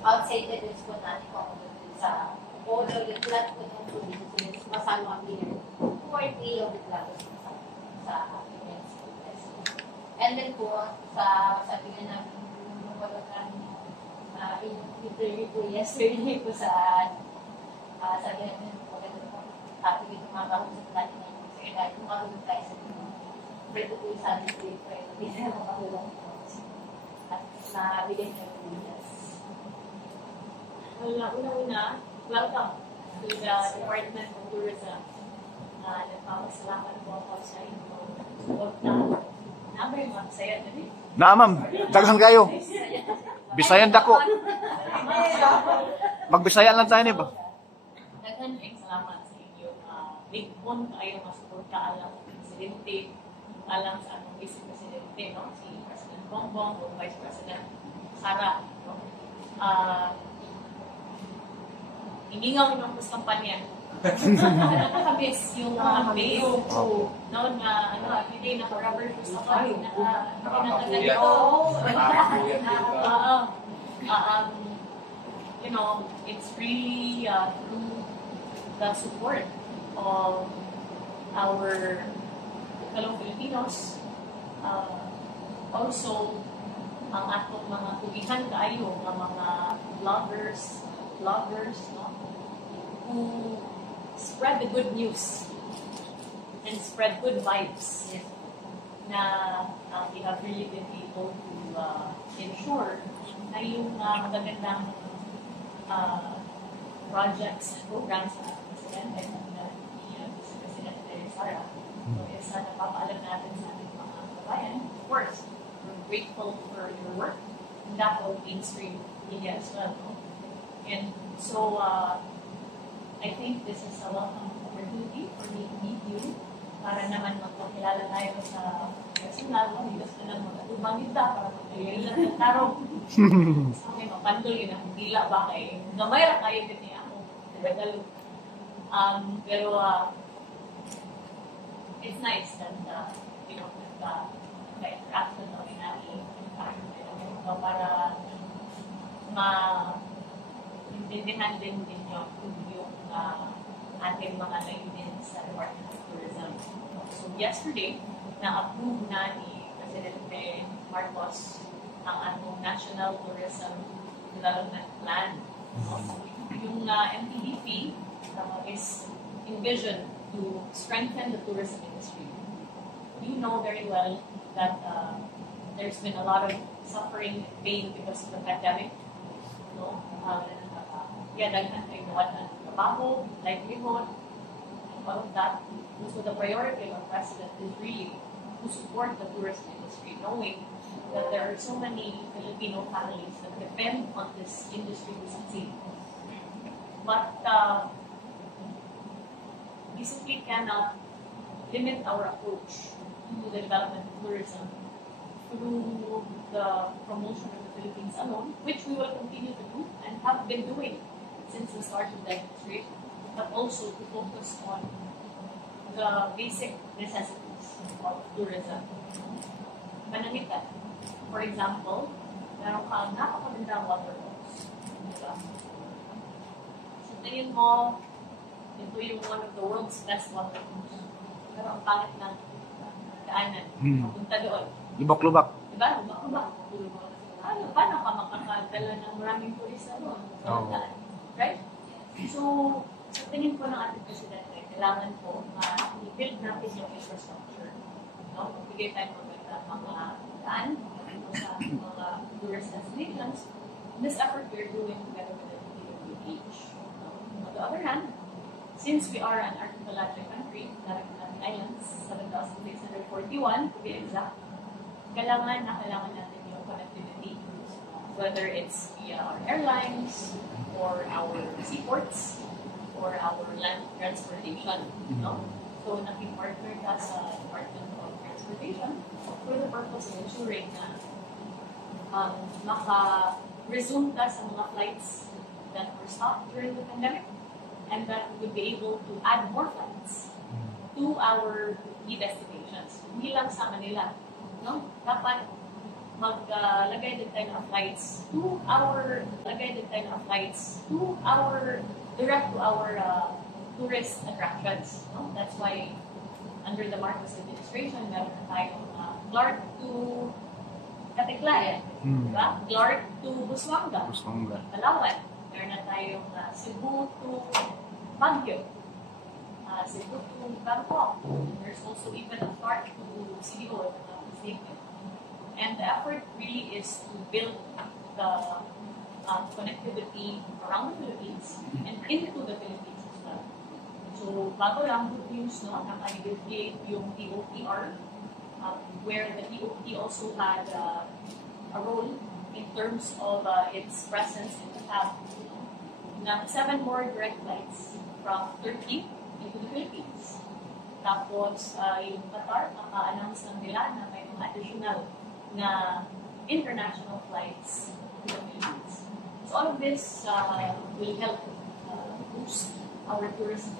outside the list po natin kung sa order yung flat po ng tubig is masalo ang beer 2 or 3 of the class sa events. And then po, sabi nga namin nung wala kami interview po yesterday po sa sabi namin maganda po happy with makakahusap natin ngayon kasi kahit makahulog tayo sa dito pwede po yung Sunday day pwede din na makahulog at nabigay na po yes. Una-una, welcome to the Department of Tourism. Nagpapasalamat po ako sa inyong support na may masaya na rin. Ma'am, daghan kayo. Bisayan dako. Magbisayan lang tayo ni ba? Daghan ay salamat sa inyo. Big one kayo masuporta alang sa Presidente, alang sa anong Vice Presidente, no? Si President Bongbong o Vice President Sara. No? Hiningaw ng kampanya. Nakakabis yung base. No, na everyday naka-rubber shoes ako. You know, it's really through the support of our fellow Filipinos. Also, ang atong mga tugihan tayo, ng mga vloggers, no, who spread the good news and spread good vibes. Yes. Na we have really been able to ensure na yung magagandang projects and programs na Presidente na si Presidente Sara. So, is napapaalam natin sa ating mga kabayan. Of course, we're grateful for your work and that of mainstream media as well. No? And so, I think this is a welcome opportunity for me to meet you para naman magpakilala tayo sa personal. Hindi gusto na lang mag-atubang kita para magpakilala ng tarong. So, may mapandol yun ang dila ba kay gamay ra kayo din niya ako. Pero it's nice that you know, the interaction na pinali para intindihan din ninyo yung ating mga layunin sa Department of Tourism. So yesterday, na-approve na ni Presidente Marcos ang atong National Tourism Development Plan. Yung MTDP is envisioned to strengthen the tourism industry. You know very well that there's been a lot of suffering and pain because of the pandemic. No? Daghan ay gawan ng trabaho, livelihood, and all of that. So the priority of our President is really to support the tourism industry, knowing that there are so many Filipino families that depend on this industry to succeed. But we simply cannot limit our approach to the development of tourism through the promotion of the Philippines alone, which we will continue to do and have been doing since the start of the administration, but also to focus on the basic necessities of tourism. Manamitan. For example, meron kang napakagandang waterfalls. Diba? So, tingin mo, ito yung one of the world's best waterfalls. Pero ang pangit ng daanan. Punta doon. Lubak-lubak. Diba? Lubak-lubak. Paano ka makakadala ng maraming turista doon? Right? So, sa tingin po ng ating Presidente, kailangan po i-build natin yung infrastructure. No? Magbigay tayo ng mga daan sa mga tourist destinations. This effort we're doing together with the PWH. On the other hand, since we are an archipelagic country, Marami Islands, 7,641 to be exact, kailangan natin yung connectivity, whether it's via our airlines, or our seaports, or our land transportation. No? So, naki-partner ka sa Department of Transportation for the purpose of ensuring na maka-resume ka sa mga flights that were stopped during the pandemic and that we would be able to add more flights to our key destinations. Hindi lang sa Manila. No? Dapat maglagay din tayo ng flights to our direct to our tourist attractions. No? That's why under the Marcos administration, meron na tayong Clark to Katiklan, diba? Clark to Busuanga, Palawan. Meron na tayong Cebu to Baguio, Cebu to Bangkok. There's also even a Clark to CDO, if I'm not mistaken. And the effort really is to build the connectivity around the Philippines and into the Philippines as well. So, bago lang, good news, no? Naka-create yung TOPR, where the TOP also had a role in terms of its presence in the hub. Na 7 more direct flights from Turkey into the Philippines. Tapos, yung Qatar, naka-announce lang nila na may mga additional na international flights to the Philippines. So all of this will help boost our tourism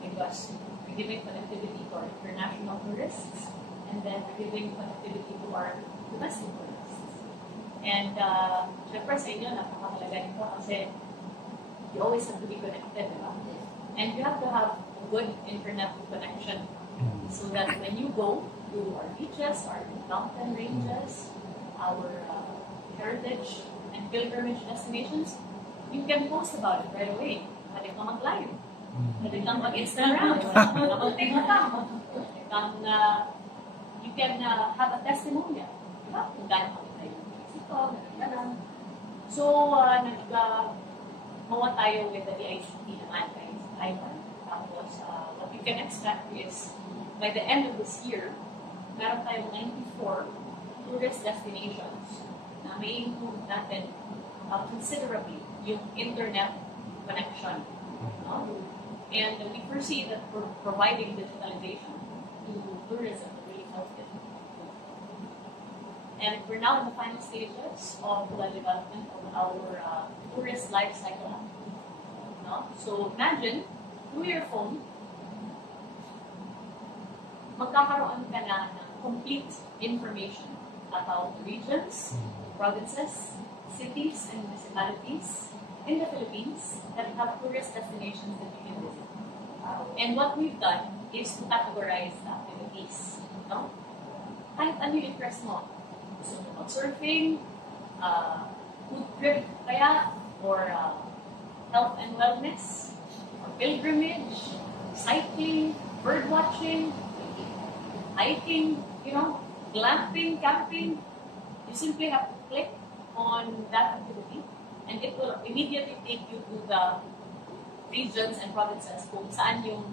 because we're giving connectivity to our international tourists and then we're giving connectivity to our domestic tourists. And syempre sa inyo, napakahalaga nito kasi you always have to be connected, diba? And you have to have a good internet connection so that when you go to our beaches, our mountain ranges, our heritage and pilgrimage destinations, you can post about it right away. Pwede kang mag-live. Pwede kang mag-Instagram. Pwede kang mag-TikTok. You can have a testimonial. Diba? Kung gano'n kami tayo ng Mexico, gano'n. So, mawa tayo with the DICT naman, guys. Taiwan. Tapos, what you can expect is, by the end of this year, meron tayong 94 tourist destinations na may improve natin considerably yung internet connection. No? And we foresee that we're providing digitalization to tourism to really help it. And we're now in the final stages of the development of our tourist life cycle app. No? So imagine, through your phone, magkakaroon ka na ng complete information about regions, provinces, cities, and municipalities in the Philippines that have tourist destinations that you can visit. And what we've done is to categorize the activities. No? Kahit ano yung interest mo. Gusto mo mag-surfing, food trip kaya, or health and wellness, or pilgrimage, cycling, bird watching, hiking, glamping, camping. You simply have to click on that activity and it will immediately take you to the regions and provinces kung saan yung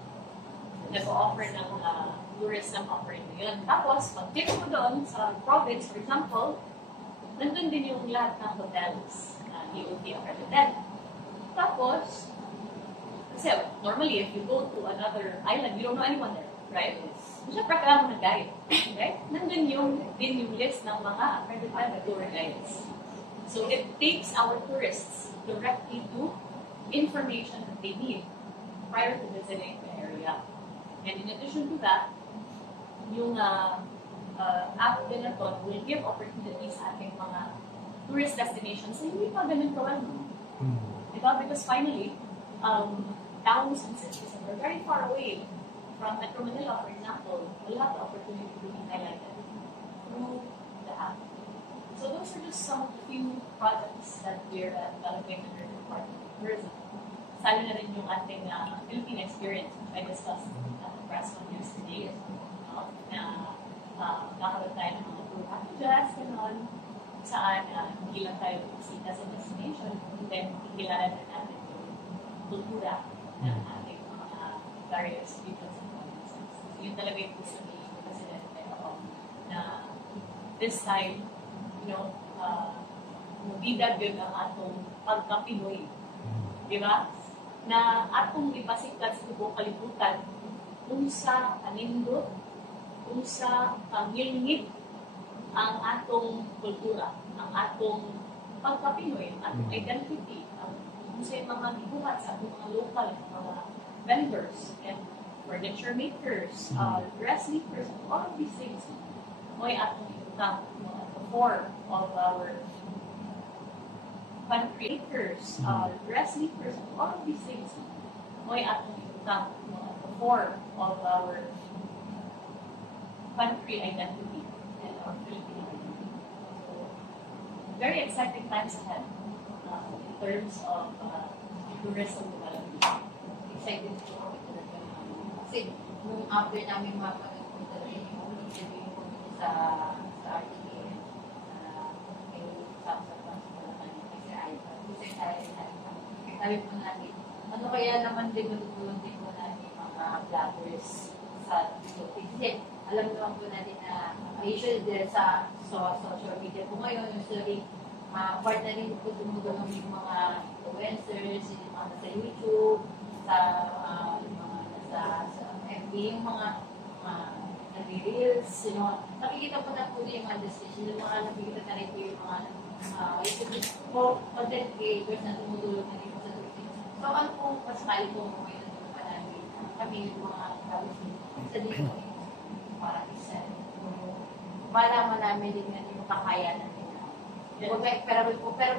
nag-offer ng tourism offering na yun. Tapos, pag-click mo doon sa province, for example, nandun din yung lahat ng hotels na DOT accredited. Tapos, kasi normally, if you go to another island, you don't know anyone there, right? Siyempre, kailangan mo ng guide. Okay? Nandun din yung list ng mga accredited tour guides. So it takes our tourists directly to information that they need prior to visiting the area. And in addition to that, yung app din na to will give opportunities sa ating mga tourist destinations na hindi pa ganun kawan. Diba? Because finally, towns and cities that are very far away from Metro Manila, for example, will have the opportunity to be highlighted through the app. So those are just some of the few projects that we're developing under the Department of Tourism. Salo na rin yung ating Philippine experience, which I discussed at the Frasco yesterday, na nakaroon tayo ng mga tour packages, gano'n, saan hindi lang tayo bisita sa destination, and then hihilala na natin yung kultura ng ating mga various regions and provinces. So yun talaga yung gusto ni President na this time, mabidag yun ang atong pagka-Pinoy. Di ba? Na atong ipasikat sa buong kalibutan kung sa kanindot, kung sa pangilngit ang atong kultura, ang atong pagka-Pinoy, ang atong identity, kung sa mga gibuhat sa atong mga local, mga vendors, and furniture makers, dress makers, all of these things, mo'y atong itutang, atong 4 of our content creators, dress makers, all of these things. May actually become the 4 of our country identity and our Filipino identity. So, very exciting times ahead in terms of tourism development. Excited po ako talaga. Kasi nung after namin mapanood ko talaga yung interview ko sa RTA, may Samsa Frasco naman yung kasi sabi po natin, ano kaya naman dinulungan din po natin mga vloggers sa YouTube. Kasi alam naman po natin na usually there sa social media po ngayon, usually part na rin po tumutulong yung mga influencers, yung mga sa YouTube, sa FB, yung mga nag-reels, nakikita po na po yung mga description, yung mga nakikita na rin po yung mga content creators na tumutulong na rin po sa YouTube. So, ano po, pasakali po ngayon na pa namin kami yung mga gawin sa dito para isa. Malaman namin din na yung kakayanan nila. Pero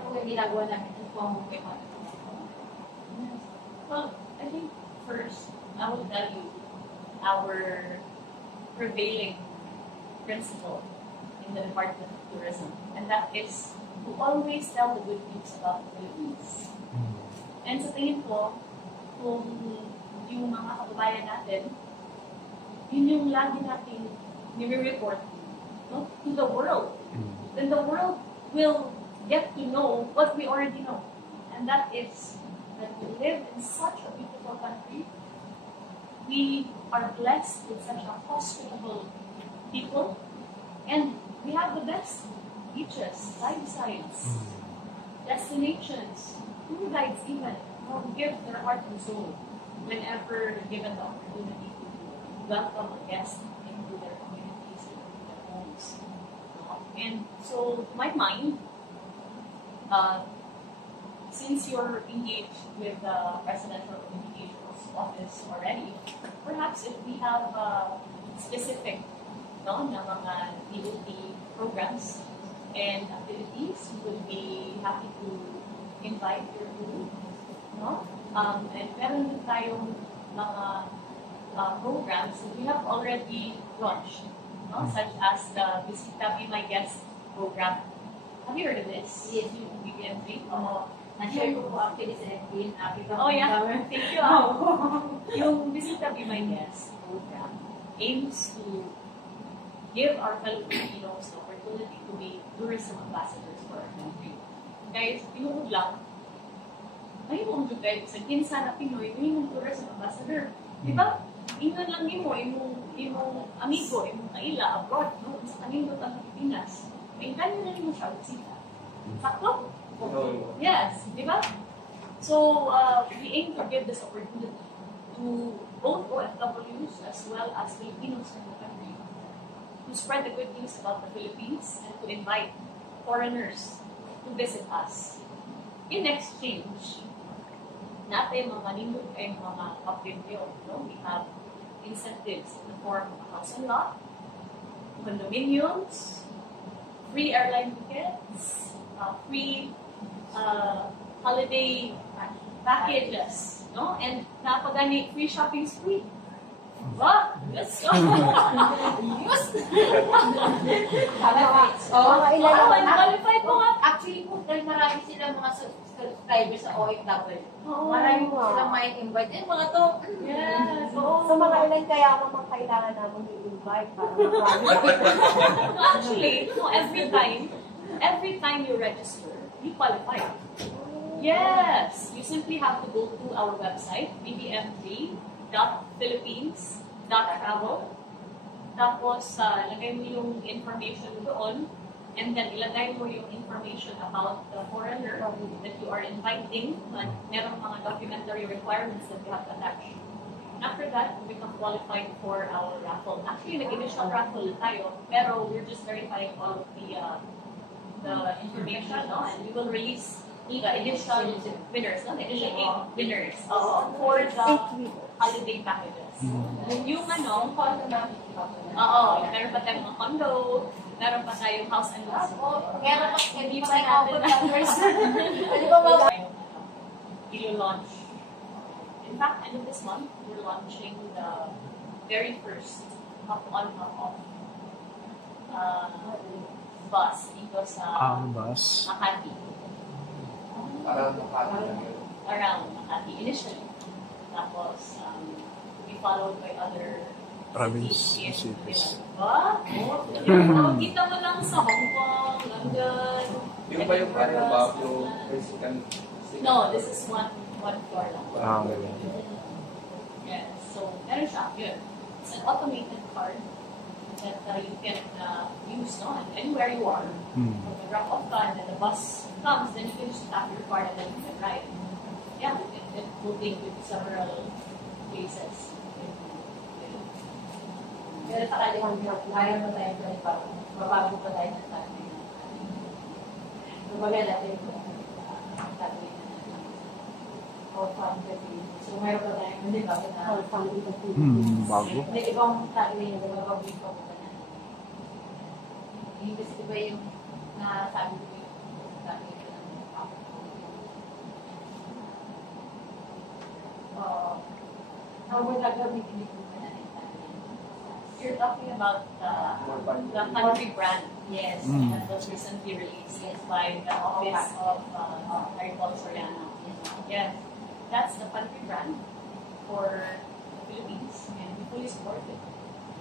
kung hindi nagawa namin, ito po ang mukha mga. Well, I think first, I will tell you our prevailing principle in the Department of Tourism, and that is to always tell the good news about the Philippines. And sa tingin ko, kung yung mga kababayan natin, yun yung lagi natin nire-report to the world. Then the world will get to know what we already know. And that is that we live in such a beautiful country. We are blessed with such a hospitable people. And we have the best beaches, lifestyles, destinations, tour guides even, who give their heart and soul whenever given the opportunity to welcome a guest into their communities, into their homes. And so, to my mind, since you're engaged with the Presidential Communications Office already, perhaps if we have specific na mga DOT programs and activities, we would be happy to invite your group. And meron din tayong mga programs that we have already launched, such as the Visita Be My Guest program. Have you heard of this? Yes. Yung BBM3? Na-share ko po actually sa FB. Oh yeah, thank you. Yung Visita Be My Guest program aims to give our fellow Filipinos the opportunity to be tourism ambassadors for our country. Guys, tinunod lang, ay mo ang guys, sa kinsa na Pinoy, yung tourism ambassador. Di ba? Ingan lang mo, imong amigo, imong kaila, abroad, sa kanindot ang Pilipinas. May kanya na mo siya, bisita. Sakto? Yes, di ba? So, we aim to give this opportunity to both OFWs as well as Filipinos in the country to spread the good news about the Philippines and to invite foreigners to visit us. In exchange, natin mga nindot ay mga kapityo. We have incentives in the form of house and lot, condominiums, free airline tickets, free holiday packages, and napagani free shopping spree. What? Let's go! Yes! Qualified po nga. Actually po, dahil marami silang mga subscribers sa OFW. Marami po silang may invite. Yan mga to. Yes! So mga ilan kaya naman kailangan namin i-invite para Actually, every time you register, you qualify. Yes! You simply have to go to our website, bbm3.philippines.travel. Tapos, lagay mo yung information doon, and then ilagay mo yung information about the foreigner that you are inviting, but merong mga documentary requirements that you have to attach. After that, you become qualified for our raffle. Actually, nag-initial raffle tayo, pero we're just verifying all of the information, and we will release the initial winners, the initial 8 winners for the holiday packages. Yung meron pa tayong mga condo, meron pa tayong house and lot. Meron pa, Hindi pa pa tayo natin first. Pwede ba ba? Ilo-launch. In fact, end of this month, we're launching the very first hop-on, hop-off bus dito sa bus. Makati. Around Makati initially. Tapos, we followed by other Province, cities. Diba? Kita mo lang sa Hong Kong, London, Yung ba yung ano ba yung Mexican? No, this is one floor lang. Yes, so meron siya. Yun. It's an automated card that you can use on anywhere you are. When you drop off ka and then the bus comes, then you can just tap your card and then you can ride. Yeah, it will take you to several places. Pero sa kalimutan nyo, kaya mo tayo ito pa, mabago pa tayo ng sabi. Kumbaga natin, sabi na so mayroon pa tayo, hindi ba? Bago. Hindi, ibang sabi nyo, mabago pa pa na. Yung kasi diba yung nasabi ko yung sabi ko ng how gagamitin dito pa na You're talking about the country brand, yes, that was recently released by the Office of Agriculture Soriano. Yes, that's the country brand for the Philippines, and we fully support it.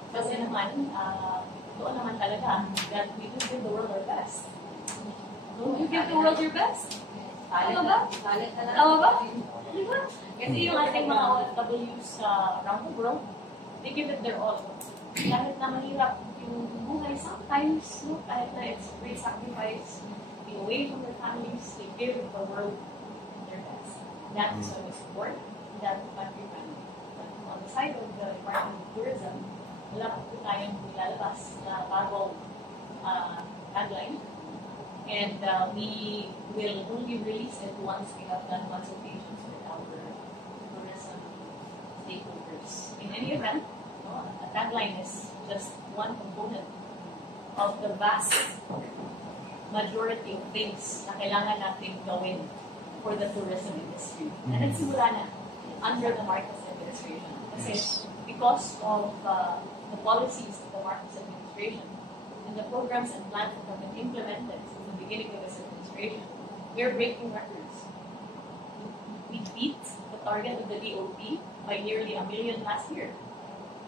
Kasi naman, doon naman talaga that we do give the world our best. Don't you give the world your best? Tama ba? Tama ba? Diba? Kasi yung ating mga OFWs around the world, they give it their all. Kahit na mahirap yung buhay sometimes, no? Kahit na it's great sacrifice, being away from their families, they give the world their best. That is why we support that country brand. But on the side of the Department of Tourism, wala po tayong nilalabas na bagong tagline. And we will only release it once we have done consultations with our tourism stakeholders. In any event, a tagline is just one component of the vast majority of things na kailangan natin gawin for the tourism industry. Na nagsimula na under the Marcos administration. Kasi because of the policies of the Marcos administration and the programs and plans that have been implemented since the beginning of this administration, we're breaking records. We beat the target of the DOT by nearly 1 million last year.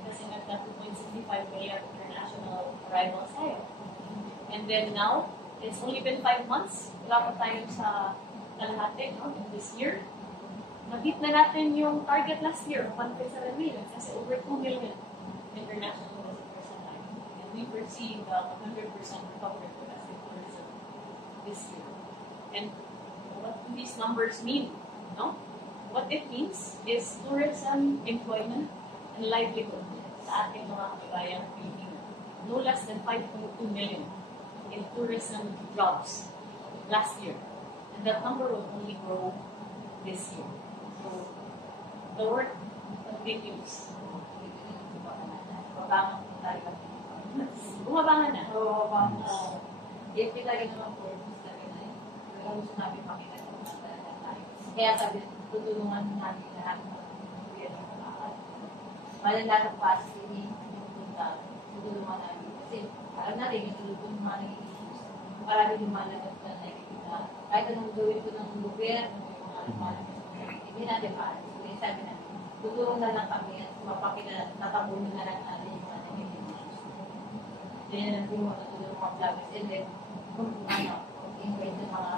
Kasi nagka 2.65 million international arrivals tayo. And then now, it's only been 5 months. Wala pa tayo sa kalahati, no? In this year, nabit na natin yung target last year, 1.7 million. Kasi over 2 million international visitors a time. And we foresee the 100% recovery of domestic tourism this year. And what do these numbers mean? No? What it means is tourism, employment, and livelihood sa ating mga kabayang Pilipino. No less than 5.2 million in tourism jobs last year. And that number will only grow this year. So, the work continues. Mabangang po tayo. Bumabangan na. If kita rin naman po, gusto namin pakita ko na talaga tayo. Kaya sabi, tutulungan natin lahat ng malalang capacity yung punta, tutulungan namin. Kasi alam natin, yung tulungan mga nag-i-issues. Marami yung malagat na nakikita. Kahit anong gawin ko ng gobyerno, yung mga malagat na hindi natin maalis. Kaya sabi natin, tutulong na lang kami at mapakita, natabunin na lang natin yung mga nag-i-issues. Then yan ang yung matutulong mga vloggers. And then, kung invite ng mga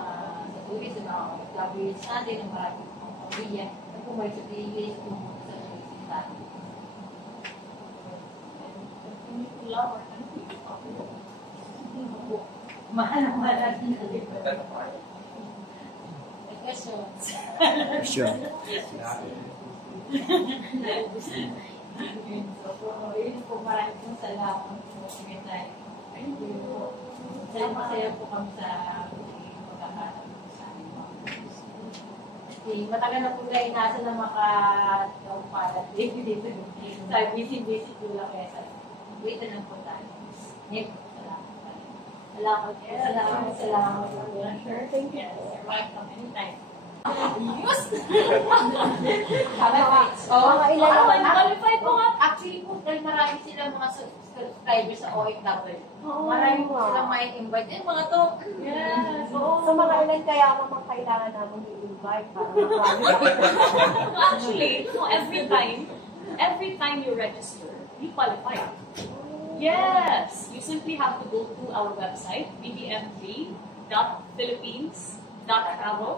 sa tourist, ng mga vloggers natin, ng maraming pamilya, na pumayos sa PBS, pumunta sa tourist natin. We love our country. Mahal natin na dito. Questions? Sure. So, yun po, maraming pong salamat po, Secretary. Ayun po. Masaya po kami sa pagkakaroon sa aming mga matagal na po tayo nasa na maka-palat dito. Sabi, busy-busy po lang kaya sabi. Wait na lang po tayo. Salamat. Salamat. Salamat. Thank you. Yes, you're welcome anytime. Yes! Mga ilan Qualified po nga. Actually po, dahil marami sila mga subscribers sa OFW. Marami po silang may invite. Yung mga to. Yes, So mga ilan kaya naman kailangan namin i-invite para ma-qualify? Actually, no, every time you register, you qualify. Yes, you simply have to go to our website, pbbm3.philippines.travel.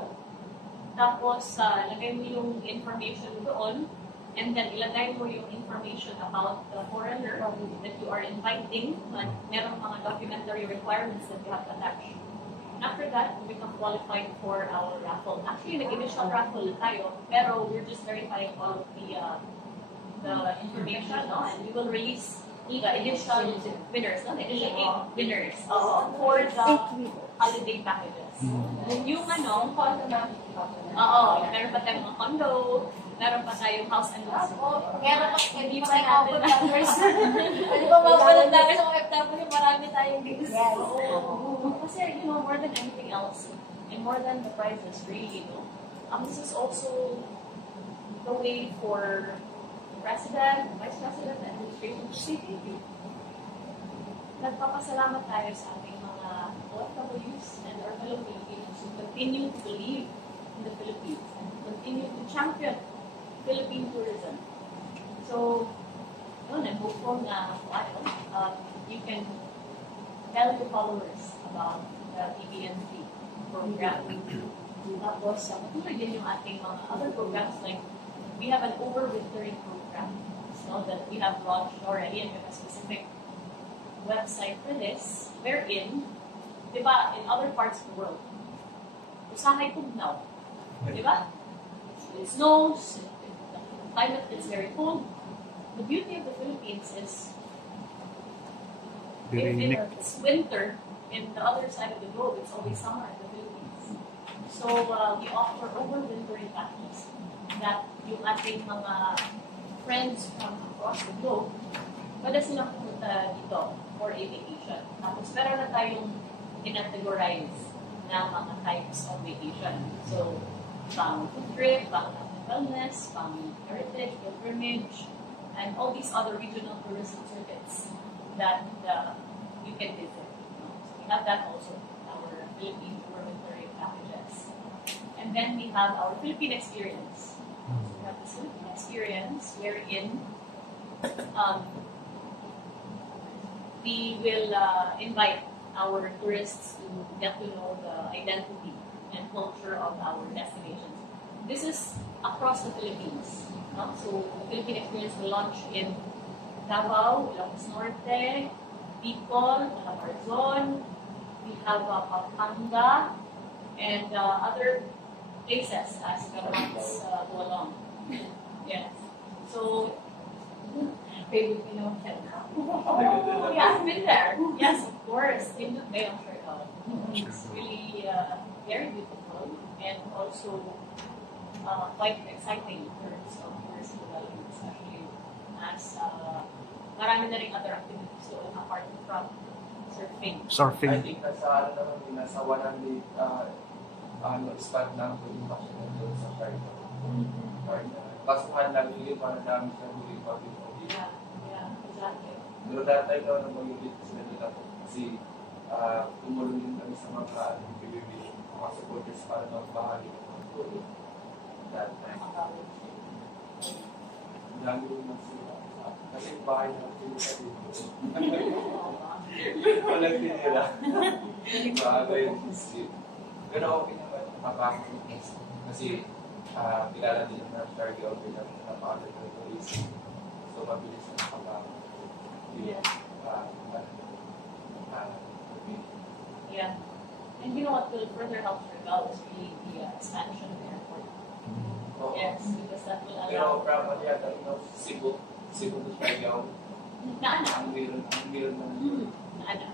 Tapos, lagay mo yung information doon, and then ilagay mo yung information about the foreigner that you are inviting. Merong mga documentary requirements that you have to attach. And after that, you become qualified for our raffle. Actually, nag-initial raffle na tayo, pero we're just verifying all of the information, no? And we will release the additional winners, no? The additional 8 winners for the holiday packages. Yung meron pa tayong mga condo, meron pa tayong house and lot. Meron pa, hindi pa tayo OFWers. Hindi pa mapapalag namin sa OFW, marami tayong gigs. Yes. Kasi, more than anything else, and more than the prizes, really, this is also the way for the President, Vice President, and Administration to say thank you. Nagpapasalamat tayo sa ating mga OFWs and our fellow Filipinos who continue to believe in the Philippines and continue to champion Philippine tourism. So, I'm hopeful na you can tell your followers about the PBNP program. Tapos, patuloy din yung ating mga other programs like we have an overwintering program that we have launched already, and we have a specific website for this, wherein, di ba, in other parts of the world, usahay tugnaw. Di ba? It snows, the climate is very cold. The beauty of the Philippines is if it's winter in the other side of the globe, it's always summer in the Philippines. So we offer overwintering packages that yung ating mga friends from across the globe, pwede silang pumunta dito for a vacation. Tapos meron na tayong categorize na mga types of vacation. So, pang food trip, pang wellness, pang heritage, pilgrimage, and all these other regional tourism circuits that you can visit. So we have that also, our Philippine overwintering packages. And then we have our Philippine experience. So we have the Philippine experience wherein we will invite our tourists to get to know the identity and culture of our destinations. This is across the Philippines. So the Philippine experience will launch in Nagawa, Ilocos Norte, Bicol, Calabarzon, we have Pampanga, and other places as governments go along. Yes. So, Filipino oh, yeah, I've been there. Yes, of course. Been to Bayang Siargao. It's really very beautiful and also quite exciting in terms of tourism development, especially as marami na rin other activities doon apart from surfing. I think nasa 100 spot na ang pag-impaction doon sa Siargao. Kasuhan lang yung para dami sa huli public audience. Yeah, exactly. Pero dati ikaw na mag-ulit sila nila po kasi tumulong din kami sa mga PBB, mga supporters para magbahagi ng mga tulong. That time. Dami rin lang sila. Kasi bahay na sila dito. Walang tinira. Bagay yung sleep. Pero okay naman, nakapakot. Kasi kilala din ng Siargao bilang napaka-territories. So, mabilis na nakapakot. Yeah. And you know what will further help Siargao is really the expansion of the airport. Yes, because that will allow... Pero probably yata, Cebu to Siargao. Naana. Ang meron ng... Naana.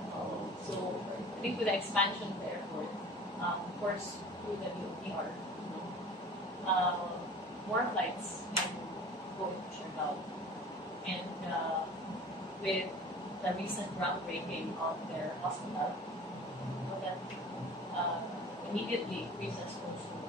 So, I think with the expansion of the airport, of course, through the UPR, more flights can go into Siargao. And with the recent groundbreaking of their hospital, that immediately increases also